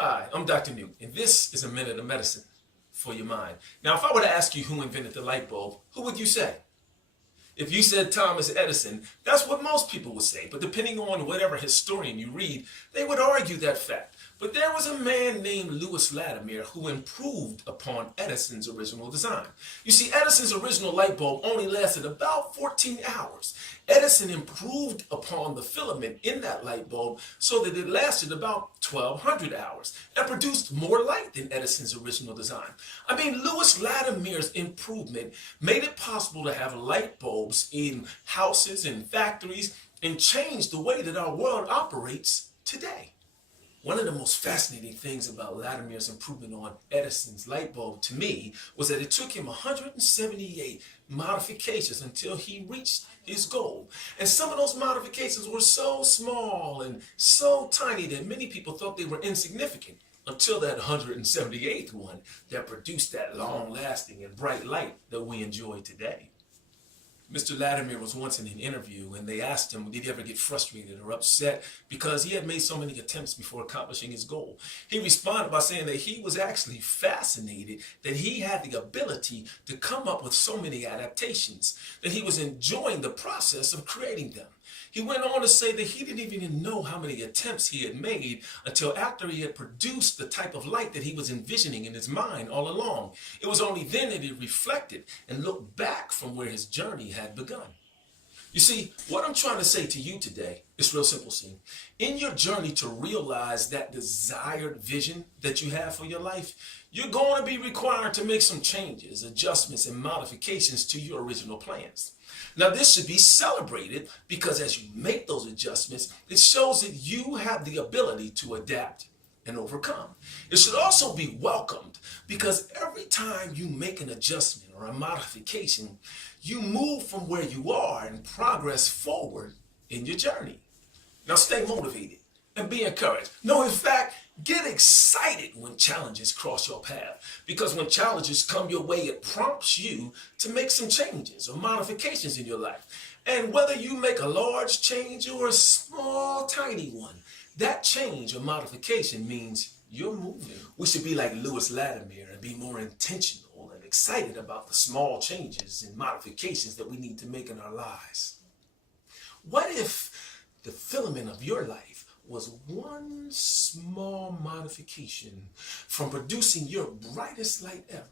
Hi, I'm Dr. Newt, and this is a minute of medicine for your mind. Now, if I were to ask you who invented the light bulb, who would you say? If you said Thomas Edison, that's what most people would say. But depending on whatever historian you read, they would argue that fact. But there was a man named Louis Latimer who improved upon Edison's original design. You see, Edison's original light bulb only lasted about 14 hours. Edison improved upon the filament in that light bulb so that it lasted about 1,200 hours and produced more light than Edison's original design. I mean, Louis Latimer's improvement made it possible to have light bulbs in houses and factories and changed the way that our world operates today. One of the most fascinating things about Latimer's improvement on Edison's light bulb to me was that it took him 178 modifications until he reached his goal. And some of those modifications were so small and so tiny that many people thought they were insignificant until that 178th one that produced that long-lasting and bright light that we enjoy today. Mr. Latimer was once in an interview and they asked him, did he ever get frustrated or upset because he had made so many attempts before accomplishing his goal? He responded by saying that he was actually fascinated that he had the ability to come up with so many adaptations, that he was enjoying the process of creating them. He went on to say that he didn't even know how many attempts he had made until after he had produced the type of light that he was envisioning in his mind all along. It was only then that he reflected and looked back from where his journey had begun. You see, what I'm trying to say to you today is real simple, see. In your journey to realize that desired vision that you have for your life, you're going to be required to make some changes, adjustments, and modifications to your original plans. Now, this should be celebrated because as you make those adjustments, it shows that you have the ability to adapt and overcome. It should also be welcomed because every time you make an adjustment or a modification, you move from where you are and progress forward in your journey. Now, stay motivated and be encouraged. No, in fact, get excited when challenges cross your path, because when challenges come your way, it prompts you to make some changes or modifications in your life. And whether you make a large change or a small, tiny one, that change or modification means you're moving. We should be like Louis Latimer and be more intentional and excited about the small changes and modifications that we need to make in our lives. What if the filament of your life was one small modification from producing your brightest light ever?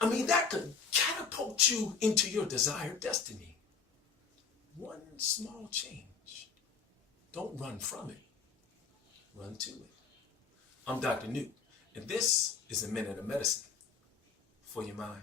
I mean, that could catapult you into your desired destiny. One small change. Don't run from it. Run to it. I'm Dr. Newt, and this is a minute of medicine for your mind.